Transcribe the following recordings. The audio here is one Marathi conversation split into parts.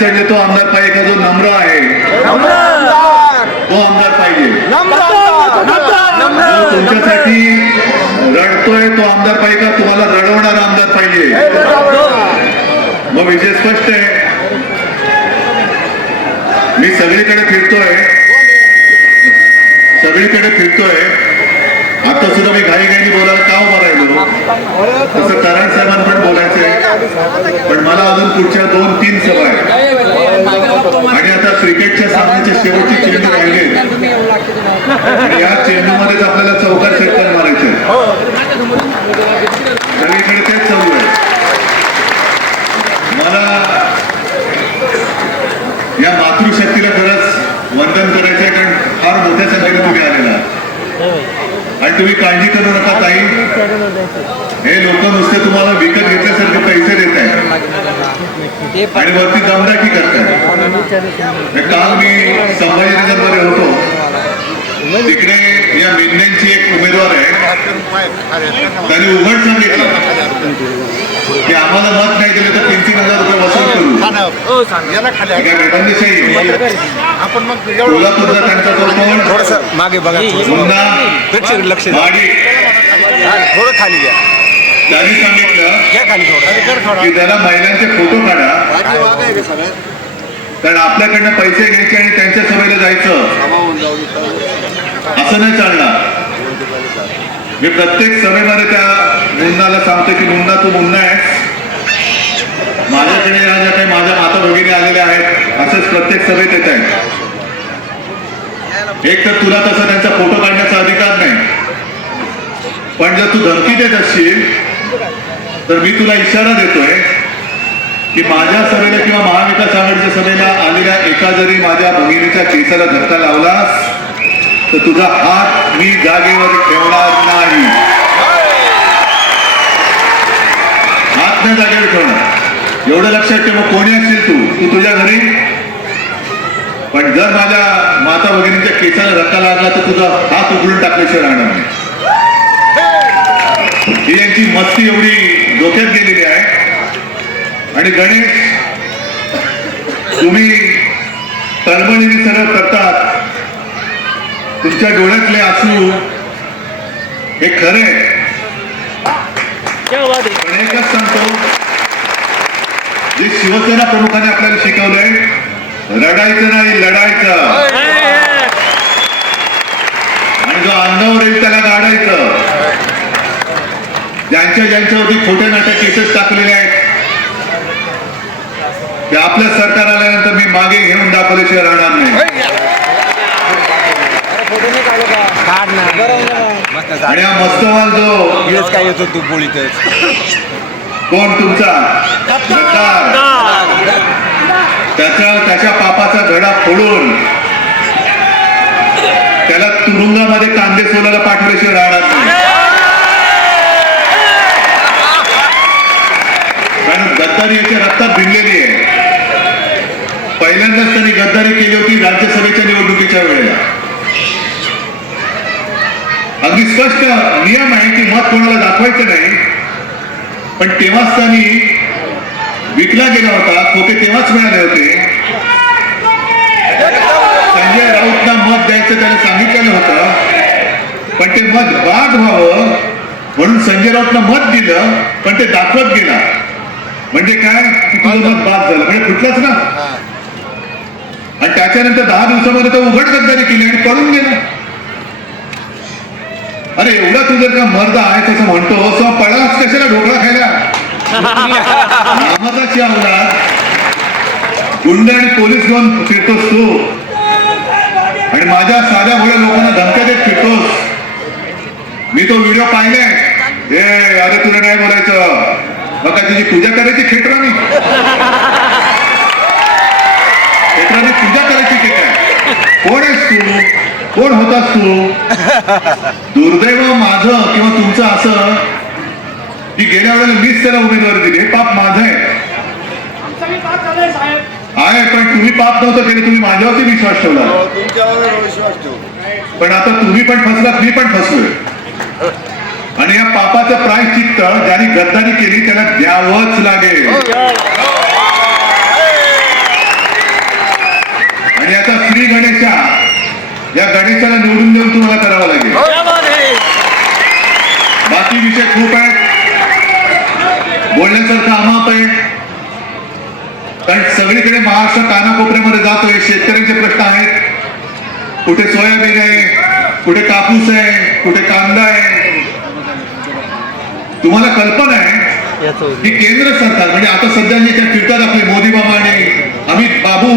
चढली तो आमदार पाहिजे का? जो नम्र आहे. तो आमदार पाहिजे. तुमच्यासाठी रडतोय तो आमदार पाहिजे का? तुम्हाला रडवणारा आमदार पाहिजे. मग विषय स्पष्ट आहे. मी सगळीकडे फिरतोय. सगळीकडे फिरतोय. आता सुद्धा मी घाई घाईने बोलायला का तसं कराड साहेबांना पण बोलायचंय. पण मला अजून पुढच्या दोन तीन सभा आहेत. आणि आता क्रिकेटच्या सामन्याचे शेवटचे चेंडू राहिले. आणि या चेंडूमध्येच आपल्याला चौकार षटकार मारायचे सगळीकडे तेच चालू आहे. मला या मातृशक्तीला खरंच वंदन करायचं आहे कारण फार मोठ्या संख्येने तुम्ही आलेला आणि तुम्ही काळजी करू नका ताई. लोक नुसते तुम्हाला विकत घेतल्यासारखे पैसे देत आहेत. आणि वरती दमदाटी करतायत. हे काल मी संभाजीनगर मध्ये होतो. तिकडे या मेंढ्यांची एक उमेदवार आहे. त्यांनी उघड सांगितलं. की आम्हाला मत नाही दिलं तर तीन तीन हज़ार रुपये वसूल करू. ही कोल्हापूरचा त्यांचा तो मागे बघा. मुन्ना प्रेक्षक लक्ष थोडं खाली घ्या. त्यांनी सांगितलं की त्याला महिलांचे फोटो काढा. कारण आपल्याकडनं पैसे घ्यायचे आणि त्यांच्या सभेला जायचं. असं नाही चालणार. मी प्रत्येक सभेमध्ये त्या मुन्नाला सांगतो की मुन्ना तू मुन्ना आहेस. माझ्याकडे या ज्या काही माझ्या माता भगिनी आलेल्या आहेत असेच प्रत्येक सभेत येत आहेत. एक तर तुला तसा त्यांचा फोटो काढण्याचा अधिकार नाही. पण जर तू धमकी देत असशील तर मी तुला इशारा देतोय की माझ्या सभेला किंवा महाविकास आघाडीच्या सभेला आलेल्या एका जरी माझ्या भगिनीच्या केसाला धक्का लावलास तर तुझा हात मी जागेवर ठेवणार नाही. हात नाही जागेवर ठेवणार. एवढं लक्षात ठेव मग कोणी असेल तू? तू तुझ्या घरी? पण जर माझ्या माता भगिनीच्या केसाला धक्का लागला तर तुझा हात उघडून टाकल्याशिवाय राहणार नाही. ही यांची मस्ती एवढी डोक्यात गेलेली आहे. आणि गणेश तुम्ही तळमळीने सर्व करतात. तुमच्या डोळ्यातले आसू हे खरे पण एकच सांगतो जे शिवसेना प्रमुखाने आपल्याला शिकवलंय रडायचं नाही लढायचं. आणि जो अंगावर येईल त्याला गाडायचं. ज्यांच्या ज्यांच्यावरती खोटे नाटक केसेस टाकलेले आहेत ते आपल्या सरकार आल्यानंतर मी मागे घेऊन दाखवल्याशिवाय राहणार नाही. आणि हा मस्तवाल जो दिवस काय येतो तू पोळीतच कोण तुमचा. त्याच्या त्याच्या पापाचा घडा फोडून त्याला तुरुंगामध्ये कांदे सोलायला पाठवल्याशिवाय राहणार नाही. कारण गद्दारी याच्या रक्तात भिनलेली आहे. पहिल्यांदाच त्यांनी गद्दारी केली होती राज्यसभेच्या निवडणुकीच्या वेळेला. अगदी स्पष्ट नियम आहे की मत कोणाला दाखवायचं नाही पण तेव्हाच त्यांनी विकला गेला होता खोटे तेव्हाच मिळाले होते. संजय राऊतना मत द्यायचं त्याला सांगितलेलं होतं पण ते मत बाद व्हावं म्हणून संजय राऊतनं मत दिलं पण ते दाखवत गेला. म्हणजे काय? बाद झालं. म्हणजे कुठलंच ना? आणि त्याच्यानंतर दहा दिवसामध्ये तो उघड गद्दारी केली आणि पळून गेला. अरे एवढा तू जर का मर्द आहे तसं म्हणतो असं पळास कशाला ढोकळा खायला? गुंड आणि पोलीस घेऊन फिरतोस तू. आणि माझ्या साध्या भोळ्या लोकांना धमक्या देत फिरतोस. मी तो व्हिडिओ पाहिलाय. ए अरे तुला नाही बोलायचं. बघा तुझी पूजा करायची खेटरानी खेटरानी पूजा करायची की काय कोण आहेस तू? कोण होतास तू? दुर्दैव माझं किंवा तुमचं असं. की गेल्या वेळेला मीच त्याला उमेदवारी दिली. हे पाप माझं आहे. आहे पण तुम्ही पाप नव्हतं केले. तुम्ही माझ्यावरती विश्वास ठेवला. तुमच्यावर विश्वास ठेवू पण आता तुम्ही पण फसलात मी पण फसलोय. आणि या पापाचं प्रायश्चित्त ज्यांनी गद्दारी केली त्याला द्यावंच लागेल. आणि आता श्री गणेशा या गणेशाला निवडून देऊन तुम्हाला करावं लागेल. बाकी विषय खूप आहेत. बोलण्यासारखं अमाप आहे. कारण सगळीकडे महाराष्ट्र कानाकोपऱ्यामध्ये जातोय शेतकऱ्यांचे प्रश्न आहेत. कुठे सोयाबीन आहे कुठे कापूस आहे कुठे कांदा आहे तुम्हाला कल्पना आहे की केंद्र सरकार म्हणजे आता सध्या जे त्या फिरतात आपले मोदी बाबा आणि अमित बाबू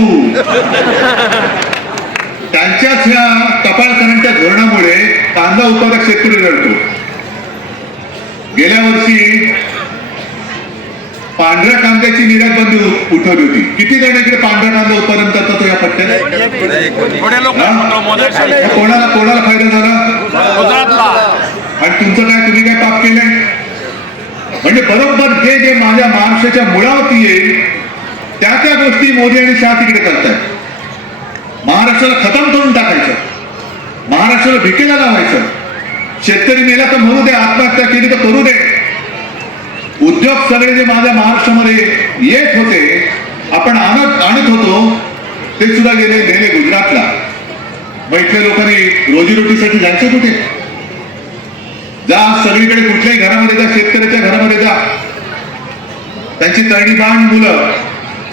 त्यांच्याच ह्या टपालकरांच्या धोरणामुळे कांदा उत्पादक शेतकरी रडतो. गेल्या वर्षी पांढऱ्या कांद्याची निर्यात बंदी उठवली होती. किती जण इकडे पांढरा कांदा उत्पादन करतात तो या हा? मग कोणाला कोणाला फायदा झाला? गुजरातला. आणि तुमचं काय तुम्ही काय पाप केलंय? म्हणजे बरोबर जे जे माझ्या महाराष्ट्राच्या मुळावरती येईल त्या त्या गोष्टी मोदी आणि शाह तिकडे करतायत. महाराष्ट्राला खतम करून टाकायचं. महाराष्ट्राला भिकेला लावायचं. शेतकरी मेला तर म्हणू दे आत्महत्या केली तर करू दे. उद्योग सगळे जे माझ्या महाराष्ट्रामध्ये येत होते आपण आणत आणत होतो ते सुद्धा गेले गेले गुजरातला. मग इथल्या लोकांनी रोजीरोटीसाठी जायचं कुठे? जा सगळीकडे कुठल्याही घरामध्ये जा शेतकऱ्याच्या घरामध्ये जा. त्यांची तरणी बाण मुलं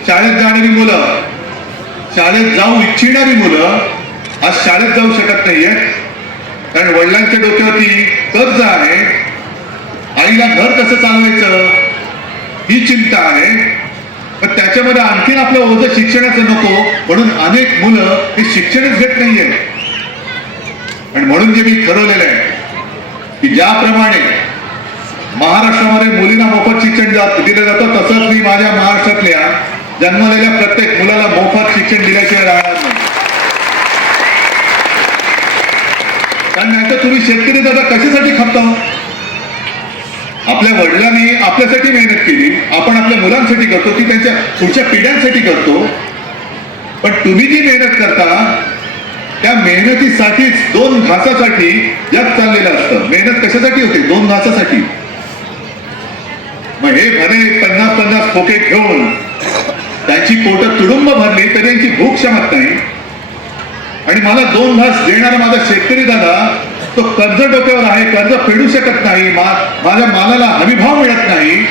शाळेत जाणारी मुलं शाळेत जाऊ इच्छिणारी मुलं आज शाळेत जाऊ शकत नाहीये. कारण वडिलांच्या डोक्यावरती कर्ज आहे. आईला घर कसं चालवायचं? ही चिंता आहे. पण त्याच्यामध्ये आणखीन आपलं ओझं शिक्षणाचं नको म्हणून अनेक मुलं हे शिक्षणच घेत नाहीये. आणि म्हणून जे मी ठरवलेलं आहे की ज्याप्रमाणे महाराष्ट्रामध्ये मुलींना मोफत शिक्षण दिलं जातं तसंच मी माझ्या महाराष्ट्रातल्या जन्मलेल्या प्रत्येक मुलाला मोफत शिक्षण दिल्याशिवाय राहणार नाही. कारण नाहीतर तुम्ही शेतकरी दादा कशासाठी खपता? आपल्या वडिलांनी आपल्यासाठी मेहनत केली आपण आपल्या मुलांसाठी करतो ती त्यांच्या पुढच्या पिढ्यांसाठी करतो. पण तुम्ही जी मेहनत करता त्या मेहनतीसाठीच दोन घासासाठी जग चाललेलं असतं. मेहनत कशासाठी होते? दोन घासासाठी. मग हे भले पन्नास पन्नास खोके घेऊन त्यांची पोट तुडुंब भरली तरी त्यांची भूक क्षमत नाही. आणि मला दोन घास देणारा माझा शेतकरी दादा तो कर्ज डोक्यावर आहे कर्ज फेडू शकत नाही मा- माझ्या मालाला हमीभाव मिळत नाही.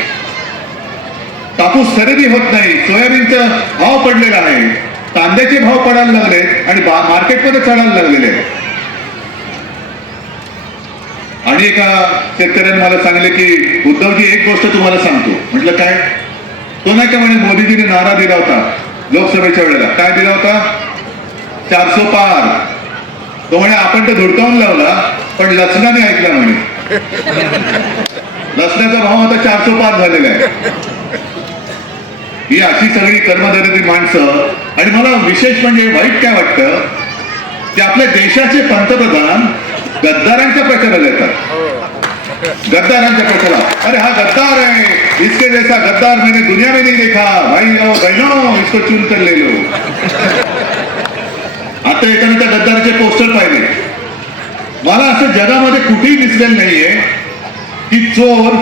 कापूस खरेदी होत नाही सोयाबीनचा भाव पडलेला आहे. कांद्याचे भाव पडायला लागले आणि मार्केटमध्ये चढायला लागलेले. आणि एका शेतकऱ्याने मला सांगले की उद्धवजी एक गोष्ट तुम्हाला सांगतो. म्हटलं काय? तो नाही का म्हणे मोदीजीने नारा दिला होता लोकसभेच्या वेळेला. काय दिला होता? चारसो पार. तो म्हणे आपण तर धुडकावून लावला पण लसणाने ऐकला म्हणे. लसण्याचा भाव आता चारसो पार झालेला आहे. ही अशी सगळी कर्मधारी माणसं आणि मला विशेष म्हणजे वाईट काय वाटतं की आपल्या देशाचे पंतप्रधान गद्दारांच्या प्रचारात येतात. गद्दारांच्या प्रचारात अरे हा गद्दार आहे. इसके जैसा गद्दार मैंने दुनिया में नहीं देखा. भाई लो बहनो इसको चुन कर ले लो. आता एकाने त्या गद्दाराचे पोस्टर पाहिले. मला असं जगामध्ये कुठेही दिसलेलं नाहीये की चोर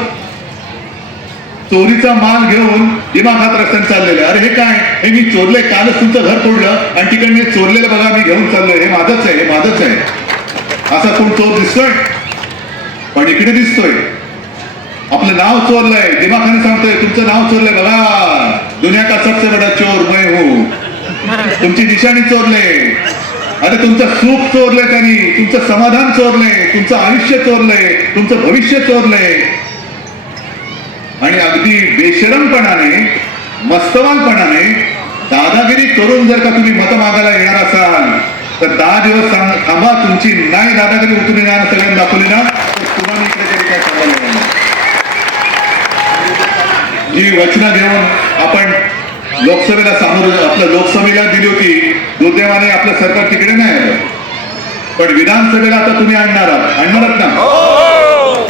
चोरीचा माल घेऊन दिमाखात रस्त्याने चाललेले. अरे हे काय? हे मी चोरले कालच तुमचं घर फोडलं आणि तिकडे चोरलेलं बघा मी घेऊन चाललोय. हे माझंच आहे हे माझंच आहे. असा कोण चोर दिसतोय? पण इकडे दिसतोय. आपलं नाव चोरलंय. दिमाखाने सांगतोय तुमचं नाव चोरलंय बघा. दुनिया का सबसे बडा चोर मैं हो. तुमची निशाणी चोरले. अरे तुमचं सुख चोरलंय त्यांनी. तुमचं समाधान चोरलंय. तुमचं आयुष्य चोरलंय. तुमचं भविष्य चोरलंय. आणि अगदी बेशरमपणाने मस्तवानपणाने दादागिरी करून जर का तुम्ही मत मागायला येणार असाल तर दहा दिवस थांबा तुमची नाही दादागिरी उतरून येणार सगळ्यांना दाखवली ना तुम्हाला इकडे तरी काय सांगायला जी वचना घेऊन आपण लोकसभेला सामोरं आपल्या लोकसभेला दिली होती दुर्दैवाने आपलं सरकार तिकडे नाही आलं. पण विधानसभेला आता तुम्ही आणणार आहात. आणणार आहात ना हो!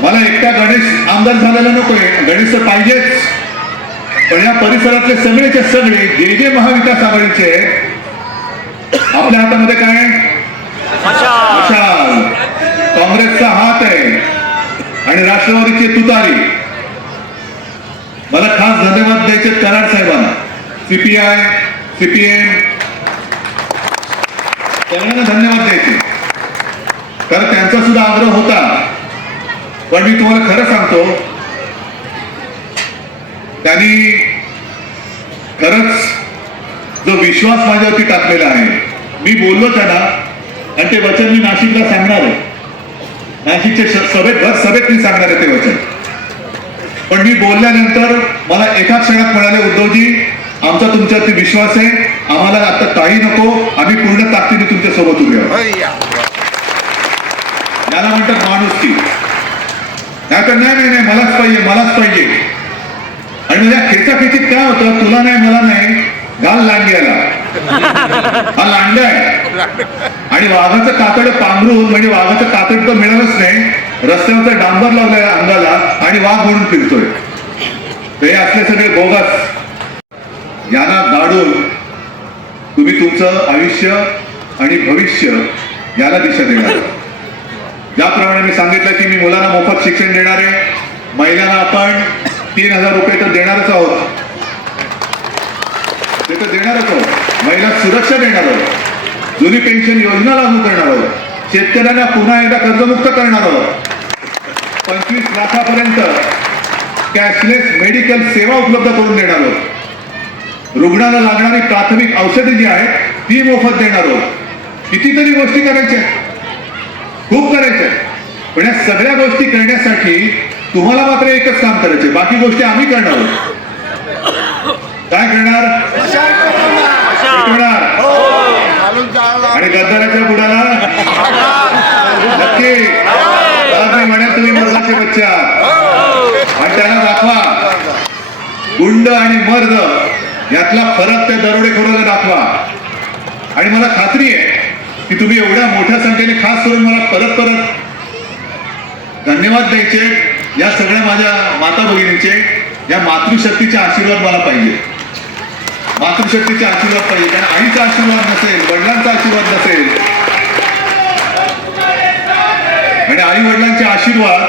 मला एकटा गणेश आमदार झालेला नकोय. गणेश तर पाहिजेच. पण या परिसरातले सगळेचे सगळे जे जे महाविकास आघाडीचे आपल्या हातामध्ये काय? काँग्रेसचा हात आहे. आणि राष्ट्रवादीची तुतारी. मला खास धन्यवाद द्यायचे कराड साहेबांना. सीपीआय सीपीएम सगळ्यांना धन्यवाद द्यायचे. कारण त्यांचा सुद्धा आग्रह होता. पण मी तुम्हाला खरं सांगतो त्यांनी खरंच जो विश्वास माझ्यावरती टाकलेला आहे मी बोललो त्यांना आणि ते वचन मी नाशिकला सांगणार आहे. नाशिकच्या श- सभेत भर सभेत मी सांगणार आहे ते वचन. पण मी बोलल्यानंतर मला एका क्षणात म्हणाले उद्धवजी आमचा तुमच्यावरती विश्वास आहे आम्हाला आता काही नको आम्ही पूर्ण ताकदीने तुमच्यासोबत उभे आहोत. याला म्हणतात माणुसकी. नाही तर नाही नाही नाही मलाच पाहिजे मलाच पाहिजे. आणि म्हणजे खेचाखेचीत काय होतं तुला नाही मला नाही घाल लांडग्याला. हा लांड आहे. आणि वाघाचं कातड पांघरून म्हणजे वाघाचं कातड तर मिळालंच नाही रस्त्यावरचा डांबर लावलाय अंगाला आणि वाघ म्हणून फिरतोय. ते असले सगळे बोगस. यांना गाडून तुम्ही तुमचं आयुष्य आणि भविष्य याला दिशा देणार. ज्याप्रमाणे मी सांगितलं की मी मुलांना मोफत शिक्षण देणार आहे महिलांना आपण तीन हजार रुपये तर देणारच आहोत. ते तर देणारच आहोत. महिला सुरक्षा देणार आहोत. जुनी पेन्शन योजना लागू करणार आहोत. शेतकऱ्यांना पुन्हा एकदा कर्जमुक्त करणार आहोत. पंचवीस लाखापर्यंत कॅशलेस मेडिकल सेवा उपलब्ध करून देणार आहोत. रुग्णाला लागणारी प्राथमिक औषधे जी आहेत ती मोफत देणार आहोत. कितीतरी गोष्टी करायच्या आहेत. खूप करायचे पण या सगळ्या गोष्टी करण्यासाठी तुम्हाला मात्र एकच काम करायचे बाकी गोष्टी आम्ही करणार आहोत. काय करणार? करणार आणि गद्दाराच्या बुडाला? नक्की. म्हणा तुम्ही मर्दाचे बच्चा. आणि त्याला दाखवा. गुंड आणि मर्द यातला फरक त्या दरोडेखोराला दाखवा. आणि मला खात्री आहे की तुम्ही एवढ्या मोठ्या संख्येने खास करून मला परत परत धन्यवाद द्यायचे. या सगळ्या माझ्या माता भगिनींचे या मातृशक्तीचे आशीर्वाद मला पाहिजे. मातृशक्तीचे आशीर्वाद पाहिजे. कारण आईचा आशीर्वाद नसेल वडिलांचा आशीर्वाद नसेल. आणि आई वडिलांचे आशीर्वाद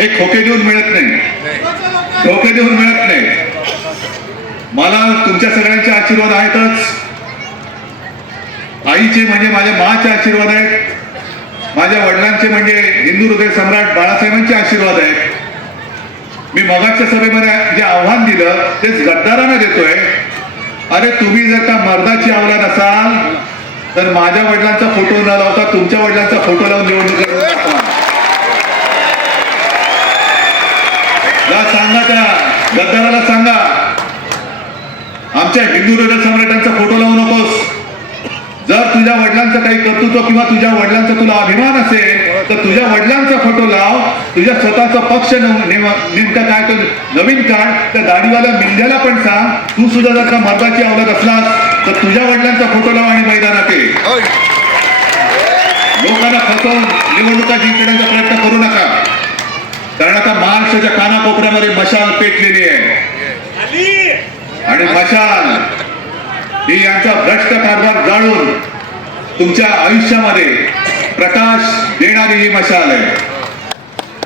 हे खोके देऊन मिळत नाही. खोके देऊन मिळत नाही. मला तुमच्या सगळ्यांचे आशीर्वाद आहेतच. आईचे म्हणजे माझ्या माचे आशीर्वाद आहेत. माझ्या वडिलांचे म्हणजे हिंदू हृदय सम्राट बाळासाहेबांचे आशीर्वाद आहेत. मी मगाच्या सभेमध्ये जे आव्हान दिलं तेच गद्दारांना देतोय. अरे तुम्ही जर का मर्दाची अवलाद असाल तर माझ्या वडिलांचा फोटो न लावता तुमच्या वडिलांचा फोटो लावून निवडणूक सांगा त्या गद्दाराला सांगा. आमच्या हिंदू हृदय सम्राटांचा फोटो लावू नकोस जर तुझ्या वडिलांचं काही कर्तृत्व किंवा तुझ्या वडिलांचा तुला अभिमान असेल तर तुझ्या वडिलांचा फोटो लाव. तुझ्या स्वतःचा पक्ष नेमका काय तो नवीन काढ. त्या दाढीवाल्या मिंद्याला पण सांग तू सुद्धा जर का मर्दाची अवलग असलास तर तुझ्या वडिलांचा फोटो लाव आणि मैदानात ये लोकांना फसवून निवडणुका जिंकण्याचा प्रयत्न करू नका. कारण आता महाराष्ट्राच्या कानाकोपऱ्यामध्ये मशाल पेटलेली आहे. आणि मशाल ही यांचा भ्रष्ट कारभार जाळून तुमच्या आयुष्यामध्ये प्रकाश देणारी ही मशाल आहे.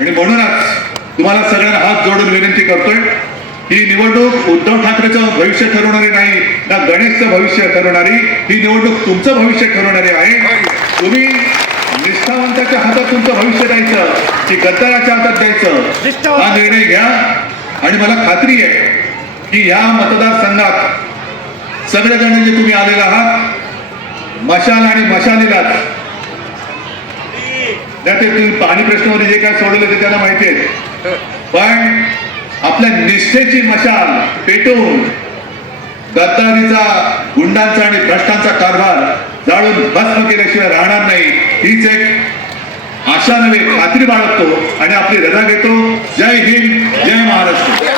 आणि म्हणूनच तुम्हाला सगळ्यांना हात जोडून विनंती करतोय ही निवडणूक उद्धव ठाकरेचं भविष्य ठरवणारी नाही ना गणेशचं भविष्य ठरवणारी ही निवडणूक तुमचं भविष्य ठरवणारी आहे. तुम्ही निष्ठावंताच्या हातात तुमचं भविष्य द्यायचं की गद्दाराच्या हातात द्यायचं हा निर्णय घ्या. आणि मला खात्री आहे की या मतदारसंघात सगळे जण जे तुम्ही आलेला आहात मशाल आणि मशालीलाच. त्यात पाणी प्रश्नामध्ये जे काय सोडवलं ते त्यांना माहिती आहे. पण आपल्या निष्ठेची मशाल पेटवून गद्दारीचा गुंडांचा आणि भ्रष्टांचा कारभार जाळून भस्म केल्याशिवाय राहणार नाही हीच एक आशा नव्हे खात्री बाळगतो आणि आपली रजा घेतो. जय हिंद जय महाराष्ट्र.